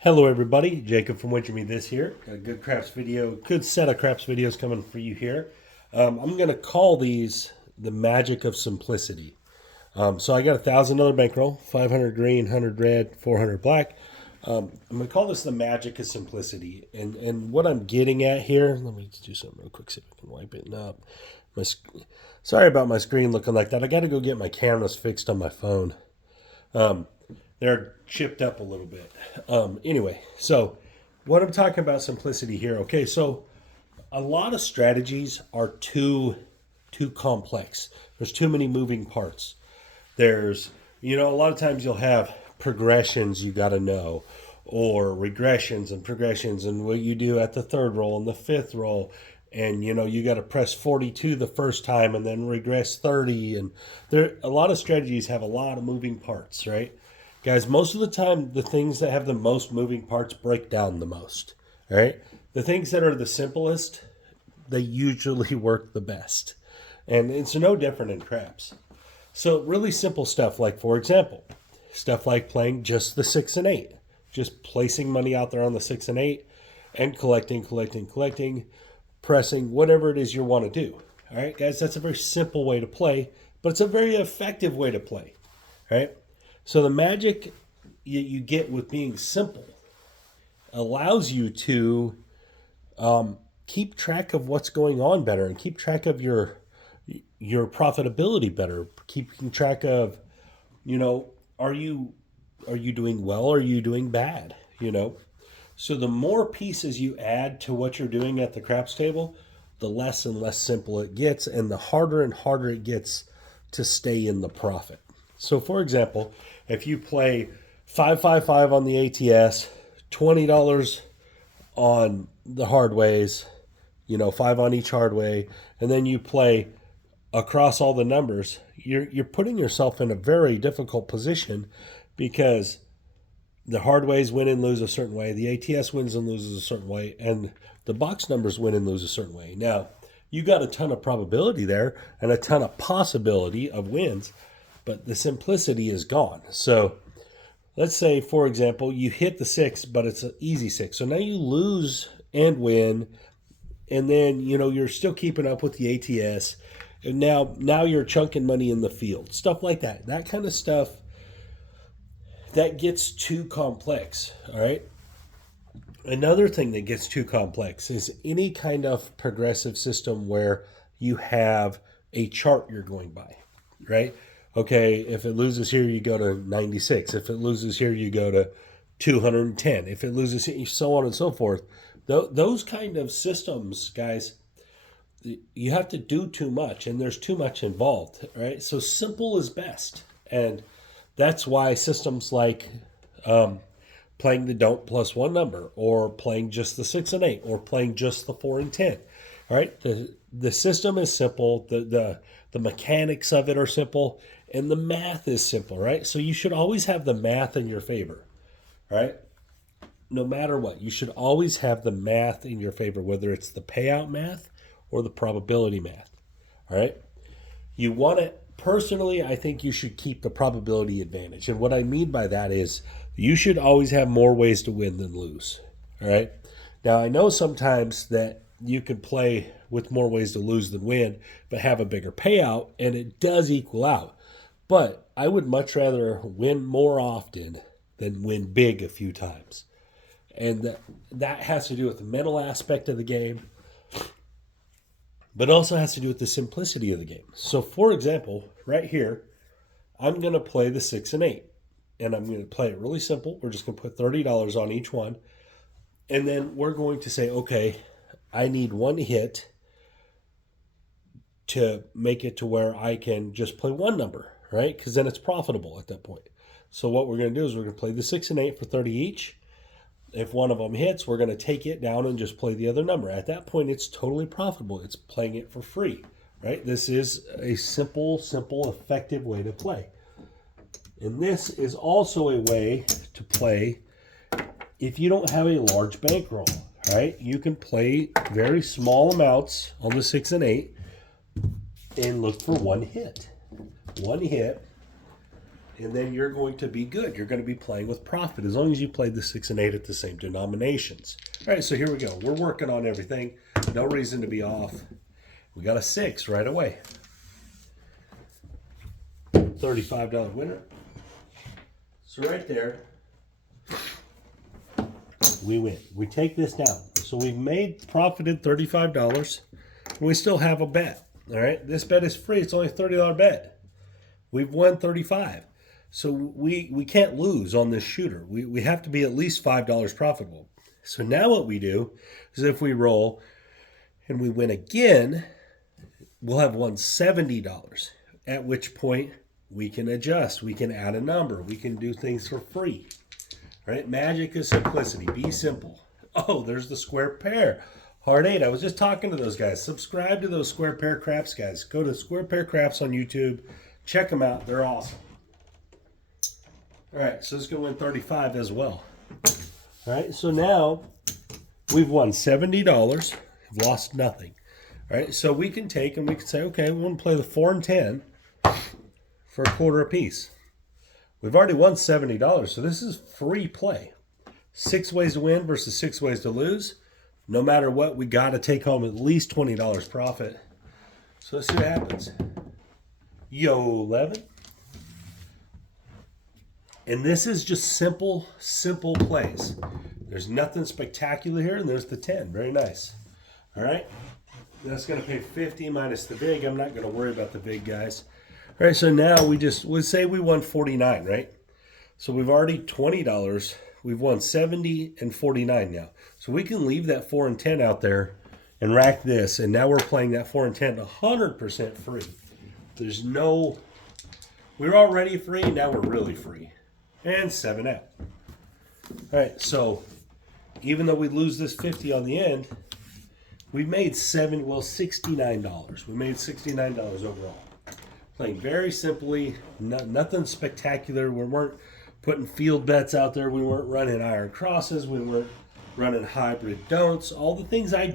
Hello everybody, Jacob from Winter Me This here. Got a good craps video, good set of craps videos coming for you here. I'm going to call these the magic of simplicity. So I got $1,000 bankroll, 500 green, 100 red, 400 black. I'm going to call this the magic of simplicity. And what I'm getting at here, let me do something real quick, see if I can wipe it up. Sorry about my screen looking like that. I got to go get my cameras fixed on my phone. They're chipped up a little bit. Anyway, so what I'm talking about simplicity here. Okay, so a lot of strategies are too complex. There's too many moving parts. There's a lot of times you'll have progressions you got to know, or regressions and progressions, and what you do at the third roll and the fifth roll, and you got to press 42 the first time and then regress 30, and there a lot of strategies have a lot of moving parts, right? Guys, most of the time, the things that have the most moving parts break down the most. All right? The things that are the simplest, they usually work the best. And it's no different in craps. So, really simple stuff, like, for example, stuff like playing just the 6 and 8, just placing money out there on the 6 and 8 and collecting, pressing whatever it is you want to do. All right, guys, that's a very simple way to play, but it's a very effective way to play. All right? So the magic you get with being simple allows you to keep track of what's going on better and keep track of your profitability better. Keeping track of, are you doing well? Are you doing bad? So the more pieces you add to what you're doing at the craps table, the less and less simple it gets, and the harder and harder it gets to stay in the profit. So, for example, if you play 555 on the ATS, $20 on the hard ways, 5 on each hard way, and then you play across all the numbers, you're putting yourself in a very difficult position, because the hard ways win and lose a certain way, the ATS wins and loses a certain way, and the box numbers win and lose a certain way. Now, you got a ton of probability there and a ton of possibility of wins, but the simplicity is gone. So let's say, for example, you hit the 6, but it's an easy 6. So now you lose and win, and then you're still keeping up with the ATS, and now you're chunking money in the field. Stuff like that. That kind of stuff, that gets too complex. All right. Another thing that gets too complex is any kind of progressive system where you have a chart you're going by, right? Okay, if it loses here, you go to 96. If it loses here, you go to 210. If it loses here, so on and so forth. Those kind of systems, guys, you have to do too much, and there's too much involved, right? So simple is best. And that's why systems like playing the don't plus one number, or playing just the 6 and 8, or playing just the 4 and 10. All right, the system is simple. The mechanics of it are simple, and the math is simple, right? So you should always have the math in your favor, right? No matter what, you should always have the math in your favor, whether it's the payout math or the probability math, all right? You want it, personally, I think you should keep the probability advantage. And what I mean by that is you should always have more ways to win than lose, all right? Now, I know sometimes that you can play with more ways to lose than win, but have a bigger payout, and it does equal out. But I would much rather win more often than win big a few times. And that has to do with the mental aspect of the game, but also has to do with the simplicity of the game. So, for example, right here, I'm going to play the 6 and 8. And I'm going to play it really simple. We're just going to put $30 on each one. And then we're going to say, okay, I need one hit to make it to where I can just play one number, right? Because then it's profitable at that point. So what we're going to do is we're going to play the 6 and 8 for 30 each. If one of them hits, we're going to take it down and just play the other number. At that point, it's totally profitable. It's playing it for free, right? This is a simple, effective way to play. And this is also a way to play if you don't have a large bankroll, right? You can play very small amounts on the 6 and 8 and look for one hit. One hit, and then you're going to be good. You're going to be playing with profit as long as you play the 6 and 8 at the same denominations. All right, so here we go. We're working on everything. No reason to be off. We got a 6 right away. $35 winner. So right there, we win. We take this down. So we've profited $35, and we still have a bet. All right, this bet is free. It's only a $30 bet. We've won 35. So we can't lose on this shooter. We have to be at least $5 profitable. So now what we do is if we roll and we win again, we'll have won $70, at which point we can adjust. We can add a number. We can do things for free. Right? Magic is simplicity. Be simple. Oh, there's the square pair. Hard 8. I was just talking to those guys. Subscribe to those square pair craps guys. Go to Square Pair Craps on YouTube. Check them out. They're awesome. All right, so it's going to win 35 as well. All right, so now we've won $70. We've lost nothing. All right, so we can take and we can say, okay, we want to play the 4 and 10 for a quarter apiece. We've already won $70, so this is free play. 6 ways to win versus 6 ways to lose. No matter what, we got to take home at least $20 profit. So let's see what happens. Yo, 11. And this is just simple plays. There's nothing spectacular here, and there's the 10. Very nice. All right. That's going to pay 50 minus the big. I'm not going to worry about the big guys. All right, so now we'll say we won 49, right? So we've already $20. We've won 70 and 49 now. So we can leave that 4 and 10 out there and rack this, and now we're playing that 4 and 10 100% free. We're already free, now we're really free. And 7 out. All right, so even though we lose this 50 on the end, we've made $69. We made $69 overall. Playing very simply, nothing spectacular. We weren't putting field bets out there. We weren't running iron crosses. We weren't running hybrid don'ts. All the things I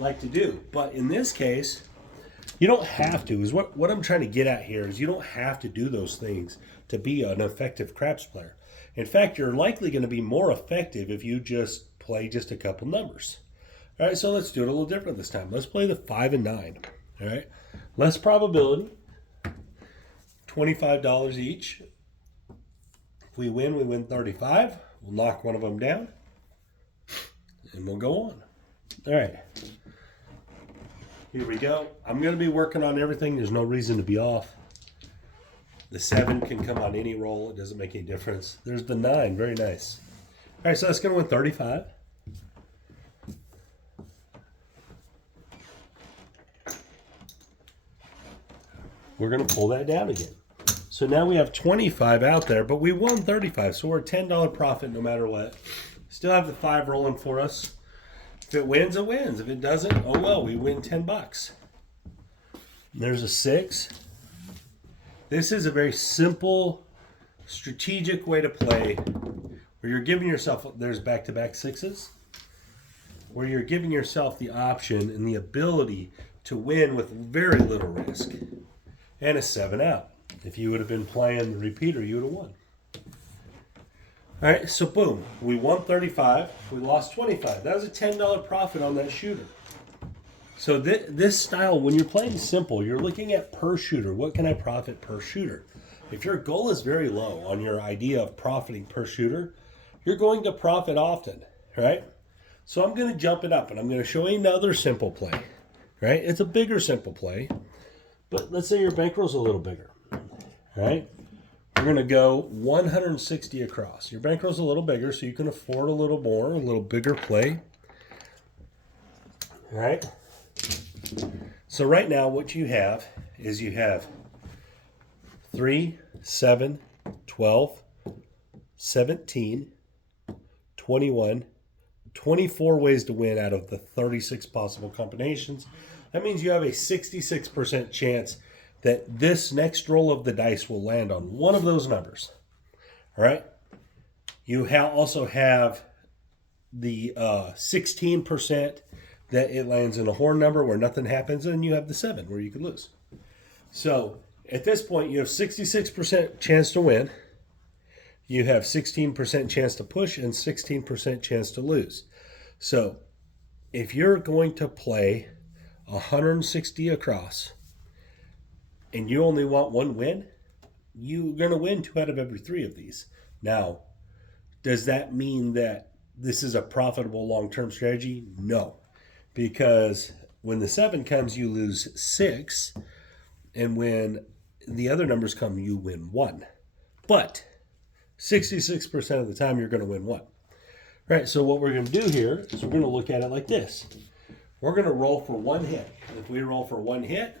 like to do. But in this case, you don't have to. Is what I'm trying to get at here is you don't have to do those things to be an effective craps player. In fact, you're likely going to be more effective if you just play just a couple numbers. All right, so let's do it a little different this time. Let's play the 5 and 9. All right, less probability, $25 each. If we win 35. We'll knock one of them down, and we'll go on. All right, here we go. I'm going to be working on everything. There's no reason to be off. The 7 can come on any roll. It doesn't make any difference. There's the 9. Very nice. All right, so that's going to win 35. We're going to pull that down again. So now we have 25 out there, but we won 35. So we're a $10 profit no matter what. Still have the 5 rolling for us. If it wins, it wins. If it doesn't, oh well, we win $10. There's a 6. This is a very simple, strategic way to play where you're giving yourself, there's back-to-back 6s, where you're giving yourself the option and the ability to win with very little risk. And a 7 out. If you would have been playing the repeater, you would have won. All right, so boom. We won 35. We lost 25. That was a $10 profit on that shooter. So this style, when you're playing simple, you're looking at per shooter. What can I profit per shooter? If your goal is very low on your idea of profiting per shooter, you're going to profit often, right? So I'm going to jump it up, and I'm going to show you another simple play, right? It's a bigger simple play. But let's say your bankroll's a little bigger, right? We're going to go 160 across. Your bankroll's a little bigger, so you can afford a little more, a little bigger play. All right? So right now what you have is you have 3, 7, 12, 17, 21, 24 ways to win out of the 36 possible combinations. That means you have a 66% chance that this next roll of the dice will land on one of those numbers. All right? You also have the 16% that it lands in a horn number where nothing happens, and you have the 7 where you could lose. So At this point, you have 66% chance to win. You have 16% chance to push and 16% chance to lose. So if you're going to play 160 across and you only want one win, you're going to win 2 out of every 3 of these. Now, does that mean that this is a profitable long-term strategy? No, because when the 7 comes, you lose 6, and when the other numbers come, you win 1. But 66% of the time, you're going to win 1. Right, so what we're going to do here is we're going to look at it like this. We're going to roll for 1 hit. If we roll for 1 hit,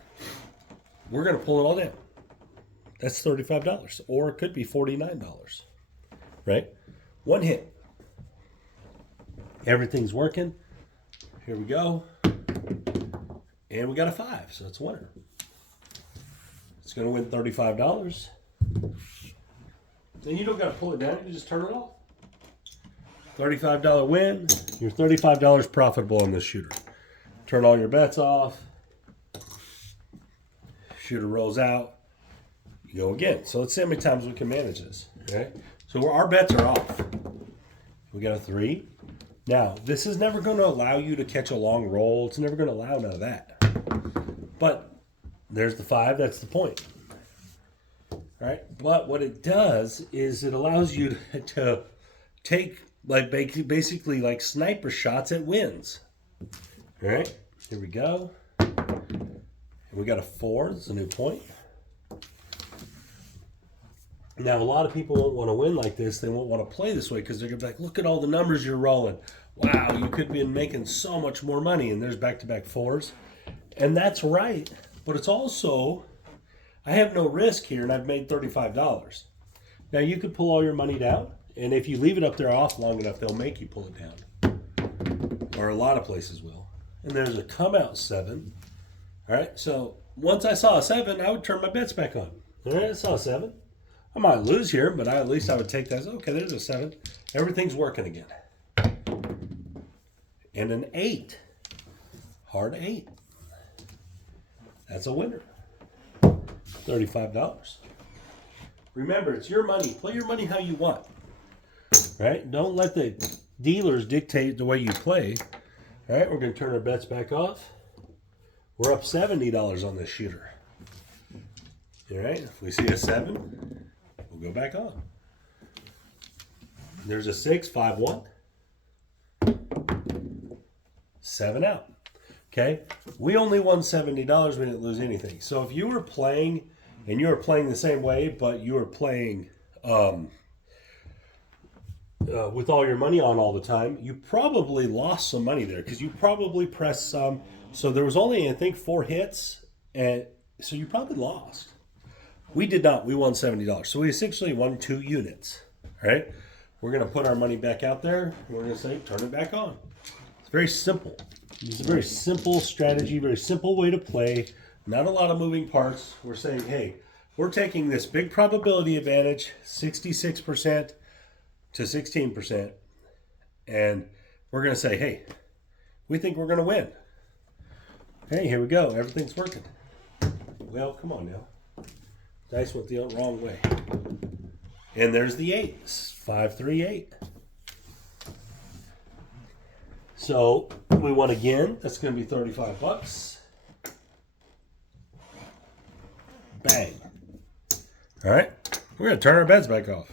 we're going to pull it all down. That's $35, or it could be $49, right? 1 hit. Everything's working. Here we go. And we got a 5, so it's a winner. It's going to win $35. Then you don't got to pull it down. You just turn it off. $35 win. You're $35 profitable on this shooter. Turn all your bets off. Shooter rolls out. You go again. So let's see how many times we can manage this. Okay. So our bets are off. We got a 3. Now, this is never going to allow you to catch a long roll. It's never going to allow none of that. But there's the 5. That's the point. All right. But what it does is it allows you to take like basically like sniper shots at wins. All right. Here we go. And we got a 4. That's a new point. Now, a lot of people won't want to win like this. They won't want to play this way because they're going to be like, look at all the numbers you're rolling. Wow, you could be making so much more money. And there's back-to-back 4s. And that's right. But it's also, I have no risk here, and I've made $35. Now, you could pull all your money down. And if you leave it up there off long enough, they'll make you pull it down. Or a lot of places will. And there's a come out 7. All right, so once I saw a 7, I would turn my bets back on. All right, I saw a 7. I might lose here, but at least I would take that. Okay, there's a 7. Everything's working again. And an 8. Hard 8. That's a winner. $35. Remember, it's your money. Play your money how you want. Right? Don't let the dealers dictate the way you play. All right, we're going to turn our bets back off. We're up $70 on this shooter. All right, if we see a 7, we'll go back on. There's a 6, 5, 1. 7 out. Okay, we only won $70. We didn't lose anything. So if you were playing and you were playing the same way, but you were playing with all your money on all the time, you probably lost some money there because you probably pressed some. So there was only, I think, 4 hits, and so you probably lost. We did not. We won $70. So we essentially won 2 units. All right, we're going to put our money back out there. And we're going to say, turn it back on. It's very simple. It's a very simple strategy, very simple way to play. Not a lot of moving parts. We're saying, hey, we're taking this big probability advantage, 66% to 16%, and we're going to say, hey, we think we're going to win. Hey, here we go. Everything's working. Well, come on now. Dice went the wrong way. And there's the 8. 5, 3, 8. So we won again. That's going to be $35. Bang. All right. We're going to turn our bets back off.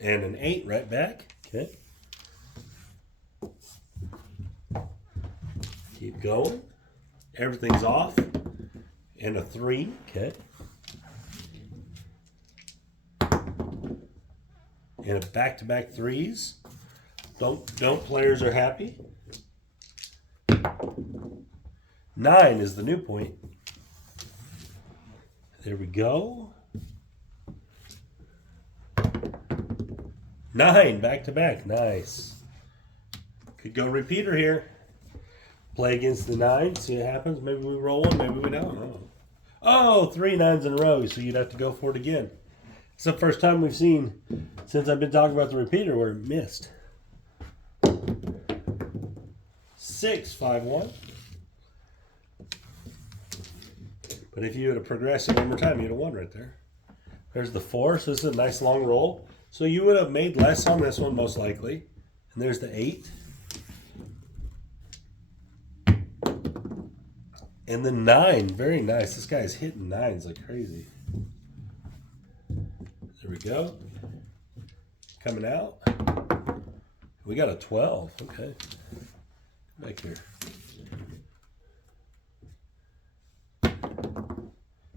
And an 8 right back. Okay. Keep going. Everything's off. And a 3. Okay. And a back-to-back 3s. Don't players are happy. 9 is the new point. There we go. 9 back-to-back. Nice. Could go repeater here. Play against the 9. See what happens. Maybe we roll one. Maybe we don't. Oh, 3 9s in a row. So you'd have to go for it again. It's the first time we've seen since I've been talking about the repeater where it missed. 6 6, 5, 1. But if you would have progressed it one more time, you'd have won right there. There's the 4, so this is a nice long roll. So you would have made less on this one, most likely. And there's the 8. And the 9, very nice. This guy's hitting 9s like crazy. There we go. Coming out. We got a 12. Okay. Back here.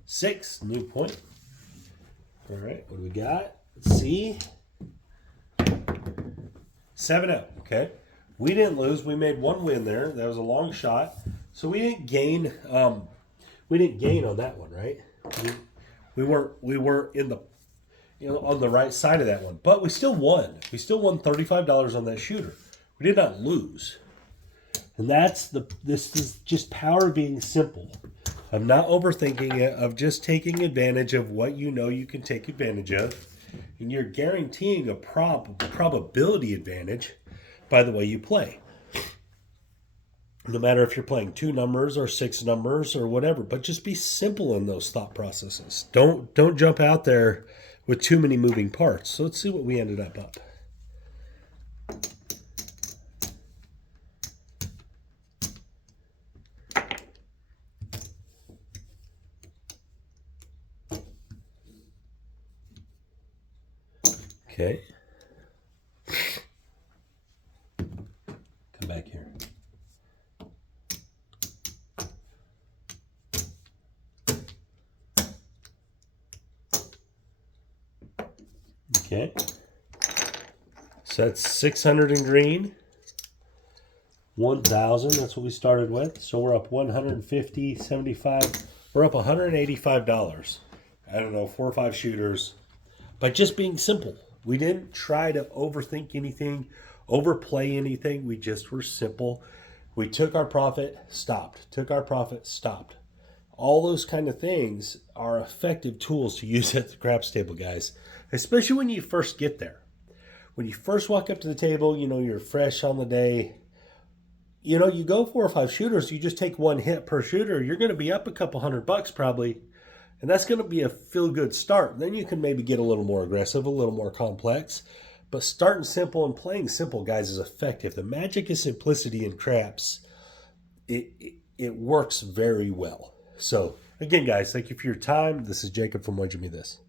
6, new point. All right, what do we got? Let's see. 7 out. Okay. We didn't lose. We made one win there. That was a long shot. So we didn't gain. We didn't gain on that one, right? We were in the, on the right side of that one, but we still won. We still won $35 on that shooter. We did not lose, and this is just power being simple, of not overthinking it, of just taking advantage of what you know you can take advantage of, and you're guaranteeing a probability advantage by the way you play. No matter if you're playing 2 numbers or 6 numbers or whatever, but just be simple in those thought processes. Don't jump out there with too many moving parts. So let's see what we ended up. Okay. Come back here. Okay, so that's 600 in green, 1,000, that's what we started with. So we're up 150, 75, we're up $185. I don't know, 4 or 5 shooters, by just being simple. We didn't try to overthink anything, overplay anything. We just were simple. We took our profit, stopped, took our profit, stopped. All those kind of things are effective tools to use at the craps table, guys. Especially when you first get there. When you first walk up to the table, you're fresh on the day. You go 4 or 5 shooters, you just take 1 hit per shooter, you're going to be up a couple $100 probably. And that's going to be a feel-good start. Then you can maybe get a little more aggressive, a little more complex. But starting simple and playing simple, guys, is effective. The magic of simplicity in craps, it works very well. So, again, guys, thank you for your time. This is Jacob from Why'd You Me This.